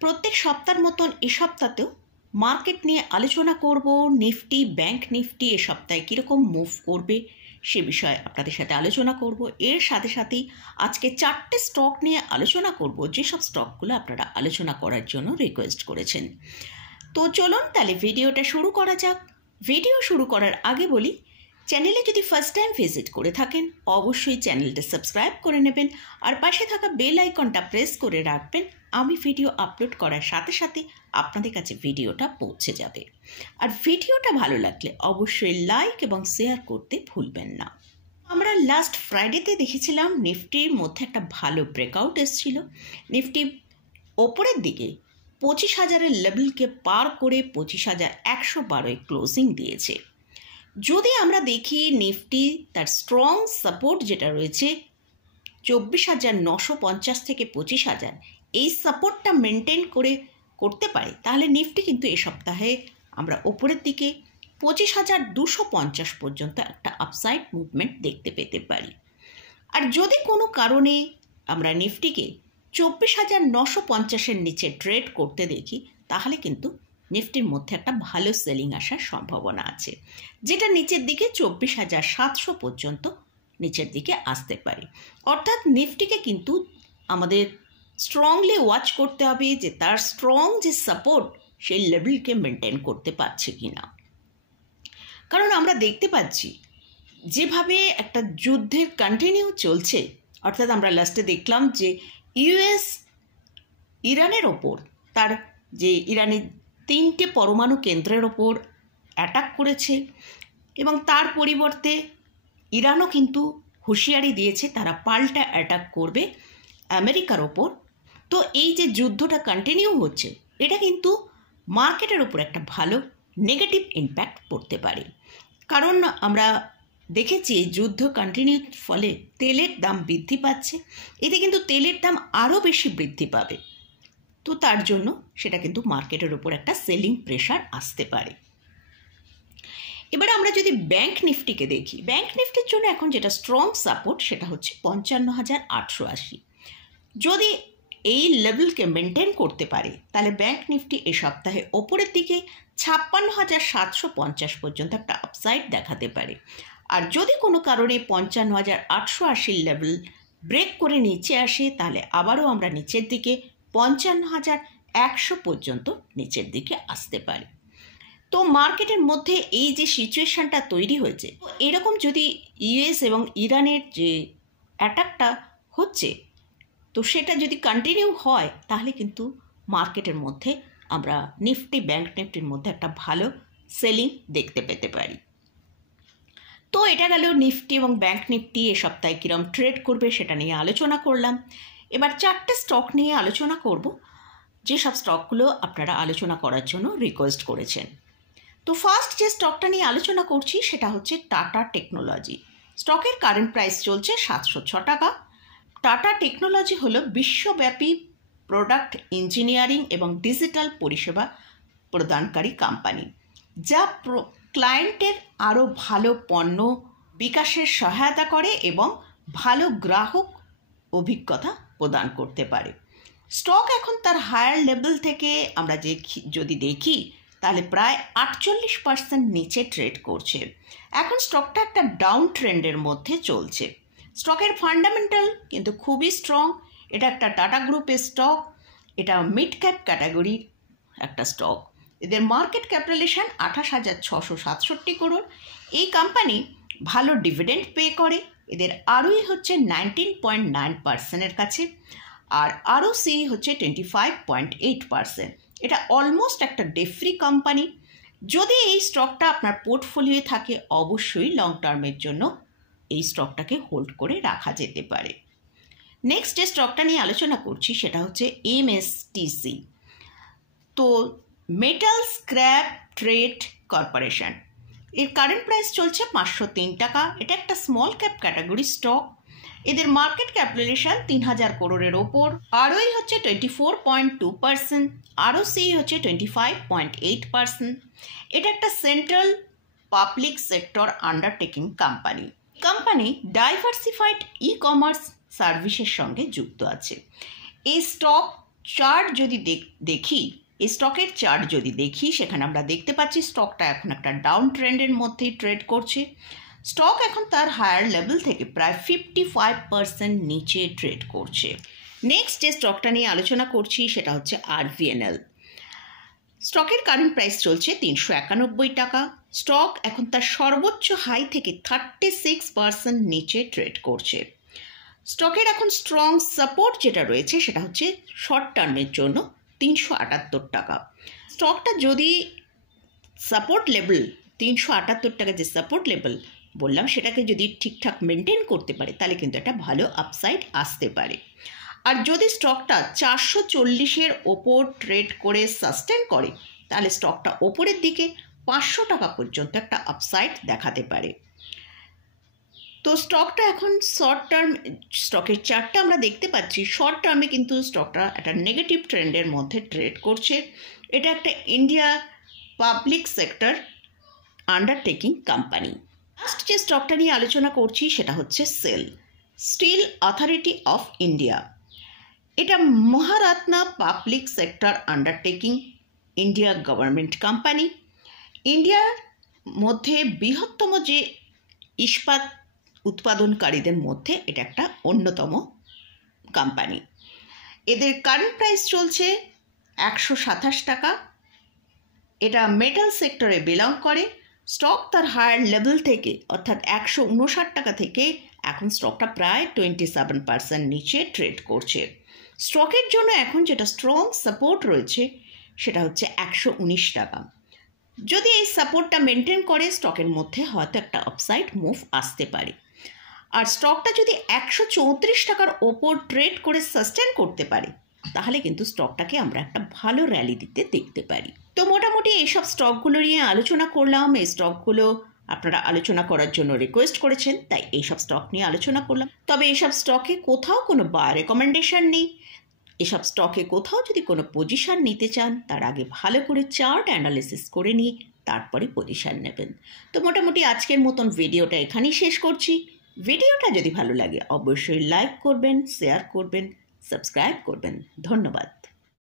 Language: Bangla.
প্রত্যেক সপ্তাহের মতন এই সপ্তাহতেও মার্কেট নিয়ে আলোচনা করব। নিফটি, ব্যাংক নিফটি এ সপ্তাহে কীরকম মুভ করবে সে বিষয়ে আপনাদের সাথে আলোচনা করব। এর সাথে সাথেই আজকে 4টে স্টক নিয়ে আলোচনা করব, যেসব স্টকগুলো আপনারা আলোচনা করার জন্য রিকোয়েস্ট করেছেন। তো চলুন তাহলে ভিডিওটা শুরু করা যাক। ভিডিও শুরু করার আগে বলি, চ্যানেলে যদি ফার্স্ট টাইম ভিজিট করে থাকেন অবশ্যই চ্যানেলটা সাবস্ক্রাইব করে নেবেন আর পাশে থাকা বেল আইকনটা প্রেস করে রাখবেন। আমি ভিডিও আপলোড করার সাথে সাথে আপনাদের কাছে ভিডিওটা পৌঁছে যাবে। আর ভিডিওটা ভালো লাগলে অবশ্যই লাইক এবং শেয়ার করতে ভুলবেন না। আমরা লাস্ট ফ্রাইডেতে দেখেছিলাম নিফটির মধ্যে একটা ভালো ব্রেকআউট এসেছিল। নিফটি ওপরের দিকে 25,000-এর লেভেলকে পার করে 25,112-এ ক্লোজিং দিয়েছে। যদি আমরা দেখি নিফটি তার স্ট্রং সাপোর্ট যেটা রয়েছে 24,950 থেকে 25,000, এই সাপোর্টটা মেনটেন করতে পারে, তাহলে নিফটি কিন্তু এই সপ্তাহে আমরা ওপরের দিকে 25,250 পর্যন্ত একটা আপসাইড মুভমেন্ট দেখতে পেতে পারি। আর যদি কোনো কারণে আমরা নিফটিকে 24,950-এর নিচে ট্রেড করতে দেখি, তাহলে কিন্তু নিফটির মধ্যে একটা ভালো সেলিং আসার সম্ভাবনা আছে, যেটা নিচের দিকে 24,700 পর্যন্ত নিচের দিকে আসতে পারে। অর্থাৎ নিফটিকে কিন্তু আমাদের স্ট্রংলি ওয়াচ করতে হবে যে তার স্ট্রং যে সাপোর্ট সেই লেভেলকে মেনটেন করতে পারছে কি না। কারণ আমরা দেখতে পাচ্ছি যেভাবে একটা যুদ্ধের কন্টিনিউ চলছে, অর্থাৎ আমরা লাস্টে দেখলাম যে ইউএস ইরানের ওপর তার যে ইরানের 3টে পরমাণু কেন্দ্রের ওপর অ্যাটাক করেছে এবং তার পরিবর্তে ইরানও কিন্তু হুঁশিয়ারি দিয়েছে তারা পাল্টা অ্যাটাক করবে আমেরিকার ওপর। তো এই যে যুদ্ধটা কন্টিনিউ হচ্ছে, এটা কিন্তু মার্কেটের ওপর একটা ভালো নেগেটিভ ইম্প্যাক্ট পড়তে পারে। কারণ আমরা দেখেছি এই যুদ্ধ কন্টিনিউর ফলে তেলের দাম বৃদ্ধি পাচ্ছে, এতে কিন্তু তেলের দাম আরও বেশি বৃদ্ধি পাবে। তো তার জন্য সেটা কিন্তু মার্কেটের ওপর একটা সেলিং প্রেশার আসতে পারে। এবার আমরা যদি ব্যাংক নিফটিকে দেখি, ব্যাংক নিফটির জন্য এখন যেটা স্ট্রং সাপোর্ট সেটা হচ্ছে 55,880। যদি এই লেভেলকে মেনটেন করতে পারে, তাহলে ব্যাংক নিফটি এই সপ্তাহে ওপরের দিকে 56,750 পর্যন্ত একটা আপসাইড দেখাতে পারে। আর যদি কোনো কারণে 55,880 লেভেল ব্রেক করে নিচে আসে, তাহলে আবারও আমরা নিচের দিকে 55,100 পর্যন্ত নিচের দিকে আসতে পারে। তো মার্কেটের মধ্যে এই যে সিচুয়েশনটা তৈরি হয়েছে, এরকম যদি ইউএস এবং ইরানের যে অ্যাটাকটা হচ্ছে, তো সেটা যদি কন্টিনিউ হয়, তাহলে কিন্তু মার্কেটের মধ্যে আমরা নিফটি, ব্যাংক নিফটির মধ্যে একটা ভালো সেলিং দেখতে পেতে পারি। তো এটা গেল নিফটি এবং ব্যাংক নিফটি এ সপ্তাহে কীরকম ট্রেড করবে সেটা নিয়ে আলোচনা করলাম। এবার 4টে স্টক নিয়ে আলোচনা করব, যেসব স্টকগুলো আপনারা আলোচনা করার জন্য রিকোয়েস্ট করেছেন। তো ফার্স্ট যে স্টকটা নিয়ে আলোচনা করছি সেটা হচ্ছে টাটা টেকনোলজি। স্টকের কারেন্ট প্রাইস চলছে 706 টাকা। টাটা টেকনোলজি হলো বিশ্বব্যাপী প্রোডাক্ট ইঞ্জিনিয়ারিং এবং ডিজিটাল পরিষেবা প্রদানকারী কোম্পানি, যা ক্লায়েন্টের আরও ভালো পণ্য বিকাশের সহায়তা করে এবং ভালো গ্রাহক অভিজ্ঞতা প্রদান করতে পারে। স্টক এখন তার হায়ার লেভেল থেকে আমরা যদি দেখি, তাহলে প্রায় 48% নিচে ট্রেড করছে। এখন স্টকটা একটা ডাউন ট্রেন্ডের মধ্যে চলছে। স্টকের ফান্ডামেন্টাল কিন্তু খুবই স্ট্রং। এটা একটা টাটা গ্রুপের স্টক, এটা মিড ক্যাপ ক্যাটাগরির একটা স্টক। এদের মার্কেট ক্যাপিটালাইজেশন 28,667 করোড়। এই কোম্পানি ভালো ডিভিডেন্ড পে করে। এদের আরওই হচ্ছে 19.9%-এর কাছে, আর আরওসি হচ্ছে 25.8%। এটা অলমোস্ট একটা ডেট ফ্রি কোম্পানি। যদি এই স্টকটা আপনার পোর্টফোলিওয়ে থাকে, অবশ্যই লং টার্মের জন্য এই স্টকটাকে হোল্ড করে রাখা যেতে পারে। নেক্সট যে স্টকটা নিয়ে আলোচনা করছি সেটা হচ্ছে এমএসটিসি। তো মেটাল স্ক্র্যাপ ট্রেড কর্পোরেশন, এর কারেন্ট প্রাইস চলছে 503 টাকা। এটা একটা স্মল ক্যাপ ক্যাটাগরি স্টক। এদের মার্কেট ক্যাপিটালাইজেশন 3,000 করোড়ের ওপর। আরওই হচ্ছে 24.2%, আরওসি হচ্ছে 25.8%। এটা একটা central public sector undertaking company. Company diversified e commerce সার্ভিসের সঙ্গে যুক্ত আছে। এই স্টক চার্ট যদি দেখি, এই স্টকের চার্ট যদি দেখি, সেখানে আমরা দেখতে পাচ্ছি স্টকটা এখন একটা ডাউন ট্রেন্ডের মধ্যেই ট্রেড করছে। স্টক এখন তার হায়ার লেভেল থেকে প্রায় 55% নিচে ট্রেড করছে। নেক্সট যে স্টকটা নিয়ে আলোচনা করছি সেটা হচ্ছে RVNL। স্টকের কারেন্ট প্রাইস চলছে 391 টাকা। স্টক এখন তার সর্বোচ্চ হাই থেকে 36% নিচে ট্রেড করছে। স্টকের এখন স্ট্রং সাপোর্ট যেটা রয়েছে সেটা হচ্ছে শর্ট টার্মের জন্য 378 টাকা। স্টকটা যদি সাপোর্ট লেভেল 378 টাকা যে সাপোর্ট লেভেল বললাম সেটাকে যদি ঠিকঠাক মেনটেন করতে পারে তাহলে কিন্তু একটা ভালো আপসাইড আসতে পারে। আর যদি স্টকটা 440-এর ওপর ট্রেড করে সাস্টেন করে তাহলে স্টকটা ওপরের দিকে 500 টাকা পর্যন্ত একটা আপসাইড দেখাতে পারে। তো স্টকটা এখন শর্ট টার্ম, স্টকের চার্টটা আমরা দেখতে পাচ্ছি শর্ট টার্মে কিন্তু স্টকটা একটা নেগেটিভ ট্রেন্ডের মধ্যে ট্রেড করছে। এটা একটা India public sector undertaking company. Last যে স্টকটা নিয়ে আলোচনা করছি সেটা হচ্ছে SAIL, steel authority of India. এটা Maharatna public sector undertaking India government company. ইন্ডিয়ার মধ্যে বৃহত্তম যে ইস্পাত উৎপাদনকারীদের মধ্যে এটা একটা অন্যতম কোম্পানি। এদের কারেন্ট প্রাইস চলছে 127 টাকা। এটা মেটাল সেক্টরে বিলং করে। স্টক তার হায়ার লেভেল থেকে অর্থাৎ 159 টাকা থেকে এখন স্টকটা প্রায় 27% নিচে ট্রেড করছে। স্টকের জন্য এখন যেটা স্ট্রং সাপোর্ট রয়েছে সেটা হচ্ছে 119 টাকা। যদি এই সাপোর্টটা মেনটেন করে স্টকের মধ্যে হয়তো একটা আপসাইড মুভ আসতে পারে। আর স্টকটা যদি 134 টাকার ওপর ট্রেড করে সাস্টেন করতে পারে তাহলে কিন্তু স্টকটাকে আমরা একটা ভালো র্যালি দিতে দেখতে পারি। তো মোটামুটি এইসব স্টকগুলো নিয়ে আলোচনা করলাম। এই স্টকগুলো আপনারা আলোচনা করার জন্য রিকোয়েস্ট করেছেন, তাই এইসব স্টক নিয়ে আলোচনা করলাম। তবে এইসব স্টকে কোথাও কোনো বাই রেকমেন্ডেশন নেই। এসব স্টকে কোথাও যদি কোনো পজিশন নিতে চান তার আগে ভালো করে চার্ট অ্যানালিসিস করে নিয়ে তারপরে পজিশন নেবেন। তো মোটামুটি আজকের মতন ভিডিওটা এখানেই শেষ করছি। ভিডিওটা যদি ভালো লাগে অবশ্যই লাইক করবেন, শেয়ার করবেন, সাবস্ক্রাইব করবেন। ধন্যবাদ।